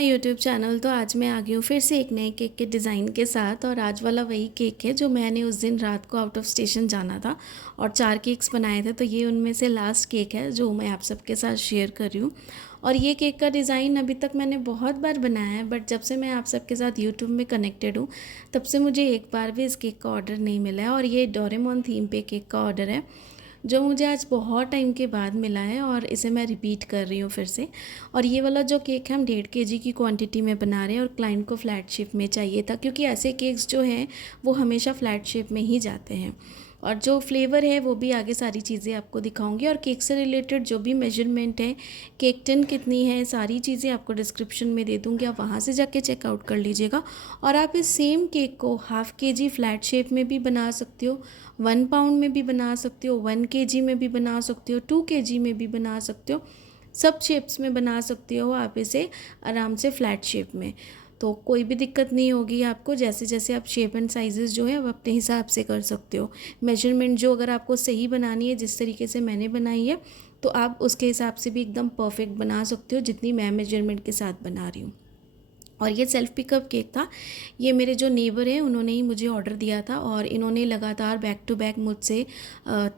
YouTube channel. तो आज मैं आ गई हूँ फिर से एक नए केक के डिज़ाइन के साथ। और आज वाला वही केक है जो मैंने उस दिन रात को आउट ऑफ स्टेशन जाना था और 4 केक्स बनाए थे। तो ये उनमें से लास्ट केक है जो मैं आप सबके साथ शेयर कर रही हूँ। और ये केक का डिज़ाइन अभी तक मैंने बहुत बार बनाया है, बट जब से मैं आप सबके साथ यूट्यूब में कनेक्टेड हूँ तब से मुझे एक बार भी इस केक का ऑर्डर नहीं मिला है। और ये डोरेमोन थीम पे केक का ऑर्डर है जो मुझे आज बहुत टाइम के बाद मिला है और इसे मैं रिपीट कर रही हूँ फिर से। और ये वाला जो केक है हम 1.5 kg की क्वांटिटी में बना रहे हैं और क्लाइंट को फ्लैट शेप में चाहिए था, क्योंकि ऐसे केक्स जो हैं वो हमेशा फ्लैट शेप में ही जाते हैं। और जो फ्लेवर है वो भी आगे सारी चीज़ें आपको दिखाऊंगी, और केक से रिलेटेड जो भी मेजरमेंट है, केक टिन कितनी है, सारी चीज़ें आपको डिस्क्रिप्शन में दे दूँगी, आप वहाँ से जाके चेकआउट कर लीजिएगा। और आप इस सेम केक को 1/2 kg फ्लैट शेप में भी बना सकते हो, 1 pound में भी बना सकते हो, 1 kg में भी बना सकते हो, 2 kg में भी बना सकते हो, सब शेप्स में बना सकते हो आप इसे आराम से फ्लैट शेप में। तो कोई भी दिक्कत नहीं होगी आपको। जैसे जैसे आप शेप एंड साइजेस जो है आप अपने हिसाब से कर सकते हो। मेजरमेंट जो अगर आपको सही बनानी है जिस तरीके से मैंने बनाई है, तो आप उसके हिसाब से भी एकदम परफेक्ट बना सकते हो जितनी मैं मेजरमेंट के साथ बना रही हूँ। और ये सेल्फ़ पिकअप केक था। ये मेरे जो नेबर हैं उन्होंने ही मुझे ऑर्डर दिया था, और इन्होंने लगातार बैक टू बैक मुझसे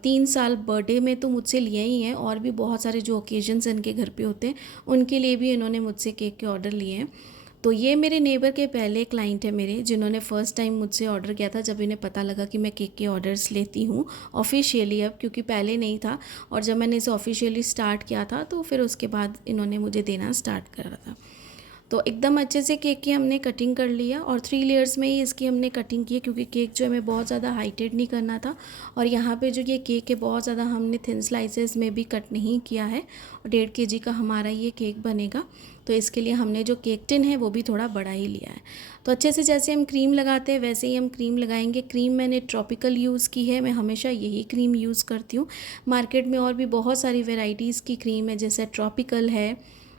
3 साल बर्थडे में तो मुझसे लिए ही हैं, और भी बहुत सारे जो ओकेजन्स इनके घर पे होते हैं उनके लिए भी इन्होंने मुझसे केक के ऑर्डर लिए हैं। तो ये मेरे नेबर के पहले क्लाइंट है मेरे, जिन्होंने फ़र्स्ट टाइम मुझसे ऑर्डर किया था जब इन्हें पता लगा कि मैं केक के ऑर्डर्स लेती हूँ ऑफिशियली अब, क्योंकि पहले नहीं था। और जब मैंने इसे ऑफिशियली स्टार्ट किया था तो फिर उसके बाद इन्होंने मुझे देना स्टार्ट करा था। तो एकदम अच्छे से केक की हमने कटिंग कर लिया, और 3 लेयर्स में ही इसकी हमने कटिंग की है, क्योंकि केक जो हमें बहुत ज़्यादा हाइटेड नहीं करना था। और यहाँ पे जो ये केक है बहुत ज़्यादा हमने थिन स्लाइसेस में भी कट नहीं किया है, और 1.5 kg का हमारा ये केक बनेगा। तो इसके लिए हमने जो केक टिन है वो भी थोड़ा बड़ा ही लिया है। तो अच्छे से जैसे हम क्रीम लगाते हैं वैसे ही हम क्रीम लगाएंगे। क्रीम मैंने ट्रॉपिकल यूज़ की है, मैं हमेशा यही क्रीम यूज़ करती हूँ। मार्केट में और भी बहुत सारी वेराइटीज़ की क्रीम है, जैसे ट्रॉपिकल है,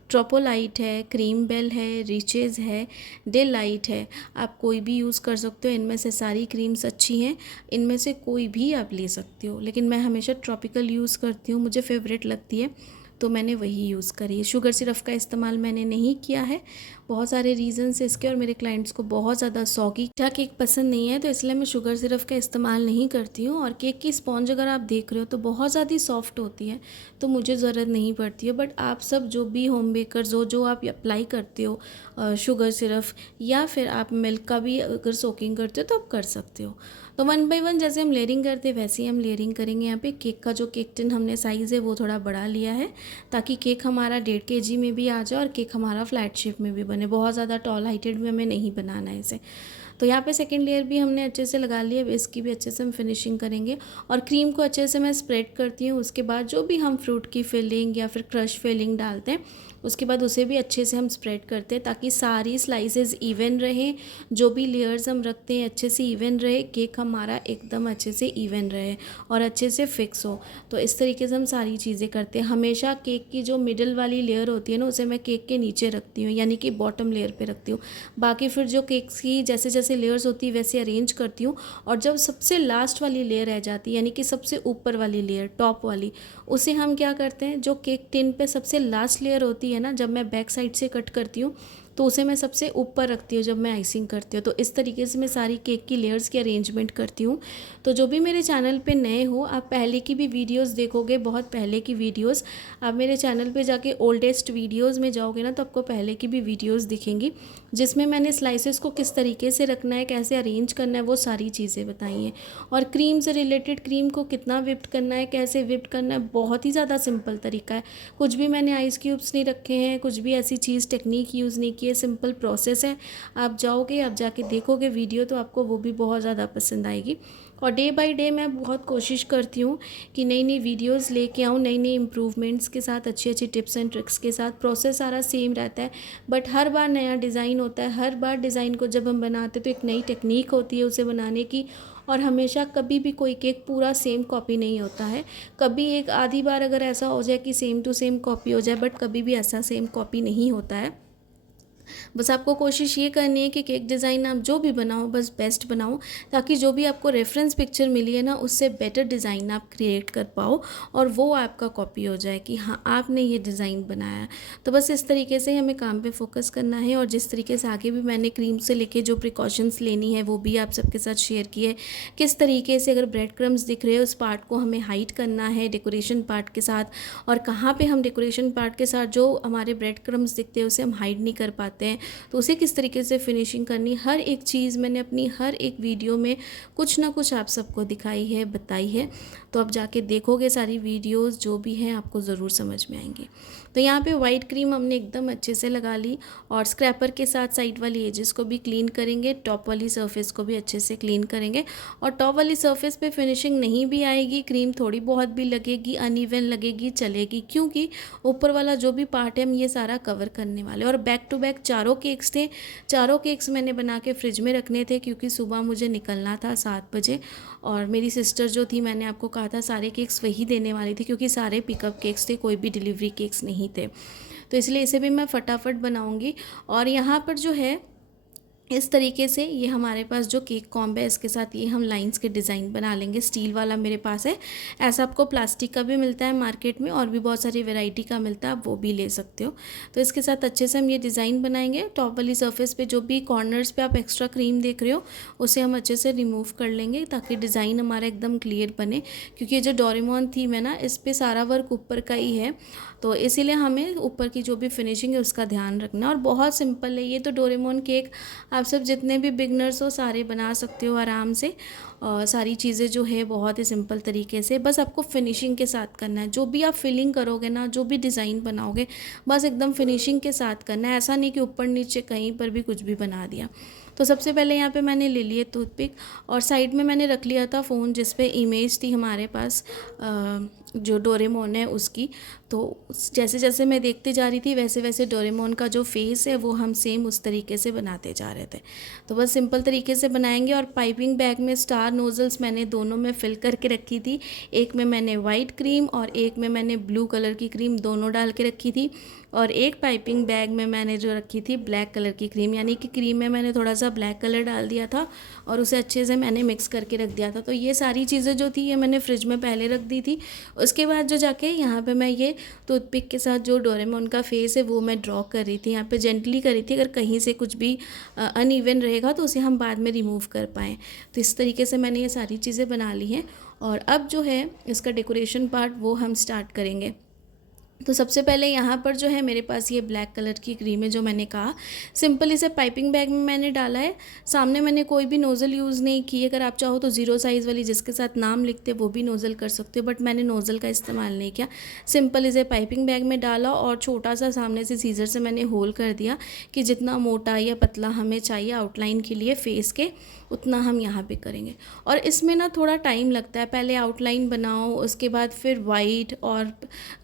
ट्रोपोलाइट है, क्रीम बेल है, रिचेज़ है, डिलाइट है। आप कोई भी यूज़ कर सकते हो, इनमें से सारी क्रीम्स अच्छी हैं, इनमें से कोई भी आप ले सकते हो। लेकिन मैं हमेशा ट्रॉपिकल यूज़ करती हूँ, मुझे फेवरेट लगती है, तो मैंने वही यूज़ करी है। शुगर सिरप का इस्तेमाल मैंने नहीं किया है, बहुत सारे रीज़न्स इसके, और मेरे क्लाइंट्स को बहुत ज़्यादा सॉगी केक पसंद नहीं है, तो इसलिए मैं शुगर सिरप का इस्तेमाल नहीं करती हूँ। और केक की स्पॉन्ज अगर आप देख रहे हो तो बहुत ज़्यादा सॉफ्ट होती है, तो मुझे ज़रूरत नहीं पड़ती है। बट आप सब जो भी होम बेकर्स हो, जो आप अप्लाई करते हो शुगर सिरप, या फिर आप मिल्क का भी अगर सोकिंग करते हो तो आप कर सकते हो। तो 1 बाय 1 जैसे हम लेयरिंग करते हैं वैसे ही हम लेयरिंग करेंगे। यहाँ पे केक का जो केक टिन हमने साइज़ है वो थोड़ा बड़ा लिया है, ताकि केक हमारा 1.5 kg में भी आ जाए और केक हमारा फ्लैट शेप में भी बने। बहुत ज़्यादा टॉल हाइटेड में हमें नहीं बनाना है इसे। तो यहाँ पे सेकेंड लेयर भी हमने अच्छे से लगा लिया, अब इसकी भी अच्छे से हम फिनिशिंग करेंगे। और क्रीम को अच्छे से मैं स्प्रेड करती हूँ। उसके बाद जो भी हम फ्रूट की फिलिंग या फिर क्रश फिलिंग डालते हैं उसके बाद उसे भी अच्छे से हम स्प्रेड करते हैं, ताकि सारी स्लाइसेस इवन रहें। जो भी लेयर्स हम रखते हैं अच्छे से इवन रहे, केक हमारा एकदम अच्छे से इवन रहे और अच्छे से फिक्स हो। तो इस तरीके से हम सारी चीज़ें करते हैं। हमेशा केक की जो मिडिल वाली लेयर होती है ना, उसे मैं केक के नीचे रखती हूँ, यानी कि बॉटम लेयर पे रखती हूँ। बाकी फिर जो केक्स की जैसे जैसे लेयर्स होती है वैसे अरेंज करती हूँ। और जब सबसे लास्ट वाली लेयर रह जाती है, यानी कि सबसे ऊपर वाली लेयर टॉप वाली, उसे हम क्या करते हैं, जो केक टिन पे सबसे लास्ट लेयर होती है ना, जब मैं बैक साइड से कट करती हूँ तो उसे मैं सबसे ऊपर रखती हूँ जब मैं आइसिंग करती हूँ। तो इस तरीके से मैं सारी केक की लेयर्स की अरेंजमेंट करती हूँ। तो जो भी मेरे चैनल पे नए हो, आप पहले की भी वीडियोस देखोगे, बहुत पहले की वीडियोस, आप मेरे चैनल पे जाके ओल्डेस्ट वीडियोस में जाओगे ना तो आपको पहले की भी वीडियोस दिखेंगी, जिसमें मैंने स्लाइसेस को किस तरीके से रखना है, कैसे अरेंज करना है, वो सारी चीज़ें बताई हैं। और क्रीम से रिलेटेड, क्रीम को कितना विप्ड करना है, कैसे विप्ड करना है, बहुत ही ज़्यादा सिंपल तरीका है। कुछ भी मैंने आइस क्यूब्स नहीं रखे हैं, कुछ भी ऐसी चीज़ टेक्निक यूज़ नहीं की है, सिंपल प्रोसेस है। आप जाओगे, आप जाके देखोगे वीडियो तो आपको वो भी बहुत ज़्यादा पसंद आएगी। और डे बाय डे मैं बहुत कोशिश करती हूँ कि नई नई वीडियोस लेके आऊँ, नई नई इम्प्रूवमेंट्स के साथ, अच्छी अच्छी टिप्स एंड ट्रिक्स के साथ। प्रोसेस सारा सेम रहता है, बट हर बार नया डिज़ाइन होता है। हर बार डिज़ाइन को जब हम बनाते हैं तो एक नई टेक्निक होती है उसे बनाने की। और हमेशा कभी भी कोई केक पूरा सेम कॉपी नहीं होता है। कभी एक आधी बार अगर ऐसा हो जाए कि सेम टू सेम कॉपी हो जाए, बट कभी भी ऐसा सेम कॉपी नहीं होता है। बस आपको कोशिश ये करनी है कि केक डिज़ाइन आप जो भी बनाओ बस बेस्ट बनाओ, ताकि जो भी आपको रेफरेंस पिक्चर मिली है ना उससे बेटर डिज़ाइन आप क्रिएट कर पाओ और वो आपका कॉपी हो जाए कि हाँ आपने ये डिज़ाइन बनाया है। तो बस इस तरीके से हमें काम पे फोकस करना है। और जिस तरीके से आगे भी मैंने क्रीम से लेके जो प्रिकॉशंस लेनी है वो भी आप सबके साथ शेयर किए, किस तरीके से अगर ब्रेड क्रम्स दिख रहे हैं उस पार्ट को हमें हाइड करना है डेकोरेशन पार्ट के साथ, और कहाँ पे हम डेकोरेशन पार्ट के साथ जो हमारे ब्रेड क्रम्स दिखते हैं उसे हम हाइड नहीं कर पाते हैं, तो उसे किस तरीके से फिनिशिंग करनी, हर एक चीज़ मैंने अपनी हर एक वीडियो में कुछ ना कुछ आप सबको दिखाई है, बताई है। तो अब जाके देखोगे सारी वीडियोस जो भी हैं आपको ज़रूर समझ में आएंगी। तो यहाँ पे वाइट क्रीम हमने एकदम अच्छे से लगा ली और स्क्रैपर के साथ साइड वाली एजेस को भी क्लीन करेंगे, टॉप वाली सरफेस को भी अच्छे से क्लीन करेंगे। और टॉप वाली सरफेस पे फिनिशिंग नहीं भी आएगी, क्रीम थोड़ी बहुत भी लगेगी, अनइवन लगेगी, चलेगी, क्योंकि ऊपर वाला जो भी पार्ट है हम ये सारा कवर करने वाले। और बैक टू बैक चारों केक्स थे, चारों केक्स मैंने बना के फ्रिज में रखने थे क्योंकि सुबह मुझे निकलना था 7 बजे। और मेरी सिस्टर जो थी, मैंने आपको कहा था सारे केक्स वही देने वाली थी क्योंकि सारे पिकअप केक्स थे, कोई भी डिलीवरी केक्स नहीं थे। तो इसलिए इसे भी मैं फटाफट बनाऊंगी। और यहाँ पर जो है इस तरीके से ये हमारे पास जो केक कॉम्ब है इसके साथ ये हम लाइंस के डिज़ाइन बना लेंगे। स्टील वाला मेरे पास है, ऐसा आपको प्लास्टिक का भी मिलता है मार्केट में और भी बहुत सारी वैरायटी का मिलता है, आप वो भी ले सकते हो। तो इसके साथ अच्छे से हम ये डिज़ाइन बनाएंगे। टॉप वाली सरफेस पे जो भी कॉर्नर्स पे आप एक्स्ट्रा क्रीम देख रहे हो उसे हम अच्छे से रिमूव कर लेंगे ताकि डिज़ाइन हमारा एकदम क्लियर बने, क्योंकि ये जो डोरेमोन थीम है ना इस पर सारा वर्क ऊपर का ही है, तो इसीलिए हमें ऊपर की जो भी फिनिशिंग है उसका ध्यान रखना। और बहुत सिंपल है ये तो डोरेमोन केक, आप सब जितने भी बिगनर्स हो सारे बना सकते हो आराम से। और सारी चीज़ें जो है बहुत ही सिंपल तरीके से, बस आपको फिनिशिंग के साथ करना है। जो भी आप फिलिंग करोगे ना, जो भी डिज़ाइन बनाओगे बस एकदम फिनिशिंग के साथ करना है, ऐसा नहीं कि ऊपर नीचे कहीं पर भी कुछ भी बना दिया। तो सबसे पहले यहाँ पे मैंने ले लिए टूथपिक और साइड में मैंने रख लिया था फ़ोन जिस पे इमेज थी हमारे पास जो डोरेमोन है उसकी। तो जैसे जैसे मैं देखती जा रही थी वैसे वैसे डोरेमोन का जो फेस है वो हम सेम उस तरीके से बनाते जा रहे थे। तो बस सिंपल तरीके से बनाएंगे। और पाइपिंग बैग में स्टार नोज़ल्स मैंने दोनों में फिल करके रखी थी, एक में मैंने वाइट क्रीम और एक में मैंने ब्लू कलर की क्रीम दोनों डाल के रखी थी। और एक पाइपिंग बैग में मैंने जो रखी थी ब्लैक कलर की क्रीम, यानी कि क्रीम में मैंने थोड़ा सा ब्लैक कलर डाल दिया था और उसे अच्छे से मैंने मिक्स करके रख दिया था। तो ये सारी चीज़ें जो थी ये मैंने फ्रिज में पहले रख दी थी। उसके बाद जो जाके यहाँ पे मैं ये टूथपिक के साथ जो डोरेमोन का फेस है वो मैं ड्रॉ कर रही थी, यहाँ पे जेंटली कर रही थी, अगर कहीं से कुछ भी अनइवन रहेगा तो उसे हम बाद में रिमूव कर पाएँ। तो इस तरीके से मैंने ये सारी चीज़ें बना ली हैं। और अब जो है इसका डेकोरेशन पार्ट वो हम स्टार्ट करेंगे। तो सबसे पहले यहाँ पर जो है मेरे पास ये ब्लैक कलर की क्रीम है, जो मैंने कहा सिंपल इसे पाइपिंग बैग में मैंने डाला है। सामने मैंने कोई भी नोज़ल यूज़ नहीं की है, अगर आप चाहो तो ज़ीरो साइज़ वाली जिसके साथ नाम लिखते वो भी नोज़ल कर सकते हो, बट मैंने नोज़ल का इस्तेमाल नहीं किया। सिंपल इसे पाइपिंग बैग में डाला और छोटा सा सामने से सीजर से मैंने होल कर दिया कि जितना मोटा या पतला हमें चाहिए आउटलाइन के लिए फेस के उतना हम यहाँ पे करेंगे। और इसमें ना थोड़ा टाइम लगता है, पहले आउटलाइन बनाओ उसके बाद फिर वाइट और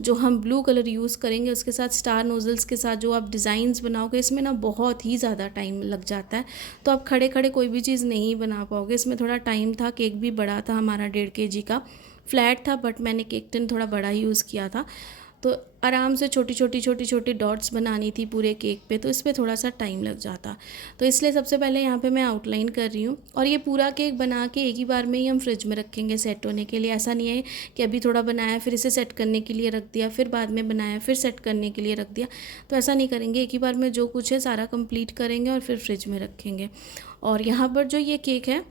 जो हम ब्लू कलर यूज़ करेंगे उसके साथ स्टार नोज़ल्स के साथ जो आप डिज़ाइंस बनाओगे इसमें ना बहुत ही ज़्यादा टाइम लग जाता है। तो आप खड़े खड़े कोई भी चीज़ नहीं बना पाओगे, इसमें थोड़ा टाइम था। केक भी बड़ा था हमारा, 1.5 kg का फ्लैट था, बट मैंने केक टिन थोड़ा बड़ा यूज़ किया था। तो आराम से छोटी छोटी डॉट्स बनानी थी पूरे केक पे, तो इस पर थोड़ा सा टाइम लग जाता। तो इसलिए सबसे पहले यहाँ पे मैं आउटलाइन कर रही हूँ। और ये पूरा केक बना के एक ही बार में ही हम फ्रिज में रखेंगे सेट होने के लिए। ऐसा नहीं है कि अभी थोड़ा बनाया फिर इसे सेट करने के लिए रख दिया, फिर बाद में बनाया फिर सेट करने के लिए रख दिया, तो ऐसा नहीं करेंगे। एक ही बार में जो कुछ है सारा कंप्लीट करेंगे और फिर फ्रिज में रखेंगे। और यहाँ पर जो ये केक है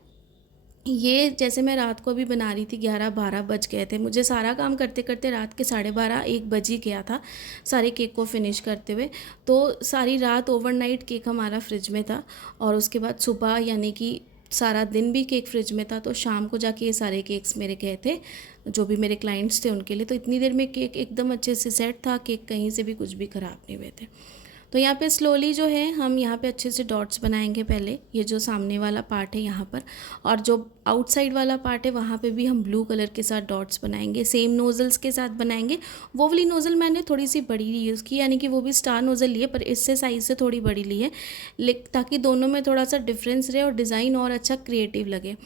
ये जैसे मैं रात को अभी बना रही थी, 11-12 बज गए थे मुझे, सारा काम करते करते रात के 12:30-1 बज ही गया था सारे केक को फिनिश करते हुए। तो सारी रात ओवरनाइट केक हमारा फ्रिज में था और उसके बाद सुबह यानी कि सारा दिन भी केक फ्रिज में था। तो शाम को जाके ये सारे केक्स मेरे गए थे जो भी मेरे क्लाइंट्स थे उनके लिए। तो इतनी देर में केक एकदम अच्छे से सेट था, केक कहीं से भी कुछ भी ख़राब नहीं हुए थे। तो यहाँ पे स्लोली जो है हम यहाँ पे अच्छे से डॉट्स बनाएंगे। पहले ये जो सामने वाला पार्ट है यहाँ पर, और जो आउटसाइड वाला पार्ट है वहाँ पे भी हम ब्लू कलर के साथ डॉट्स बनाएंगे, सेम नोज़ल्स के साथ बनाएंगे। वो वाली नोज़ल मैंने थोड़ी सी बड़ी यूज़ की, यानी कि वो भी स्टार नोज़ल ली है पर इससे साइज़ से थोड़ी बड़ी ली है, ताकि दोनों में थोड़ा सा डिफरेंस रहे और डिज़ाइन और अच्छा क्रिएटिव लगे।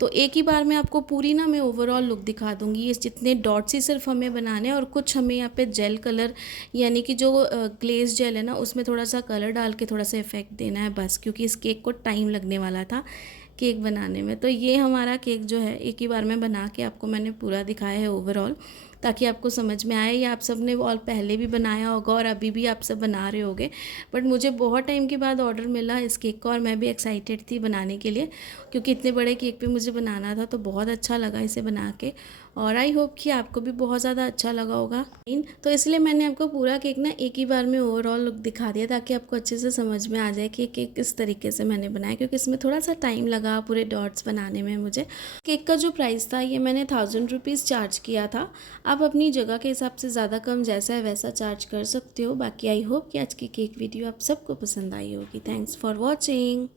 तो एक ही बार में आपको पूरी ना मैं ओवरऑल लुक दिखा दूँगी। ये जितने डॉट्स ही सिर्फ हमें बनाने हैं और कुछ हमें यहाँ पे जेल कलर यानी कि जो ग्लेज़ जेल है ना उसमें थोड़ा-सा कलर डाल के थोड़ा-सा इफ़ेक्ट देना है बस, क्योंकि इस केक को टाइम लगने वाला था केक बनाने में। तो ये हमारा केक जो है एक ही बार में बना के आपको मैंने पूरा दिखाया है ओवरऑल, ताकि आपको समझ में आए। या आप सब ने और पहले भी बनाया होगा और अभी भी आप सब बना रहे होगे, बट मुझे बहुत टाइम के बाद ऑर्डर मिला इस केक का और मैं भी एक्साइटेड थी बनाने के लिए, क्योंकि इतने बड़े केक पे मुझे बनाना था। तो बहुत अच्छा लगा इसे बना के और आई होप कि आपको भी बहुत ज़्यादा अच्छा लगा होगा। तो इसलिए मैंने आपको पूरा केक ना एक ही बार में ओवरऑल लुक दिखा दिया, ताकि आपको अच्छे से समझ में आ जाए कि केक किस तरीके से मैंने बनाया, क्योंकि इसमें थोड़ा सा टाइम लगा पूरे डॉट्स बनाने में मुझे। केक का जो प्राइस था ये मैंने 1000 रुपीज़ चार्ज किया था। आप अपनी जगह के हिसाब से ज़्यादा कम जैसा है वैसा चार्ज कर सकते हो। बाकी आई होप कि आज की केक वीडियो आप सबको पसंद आई होगी। Thanks for watching.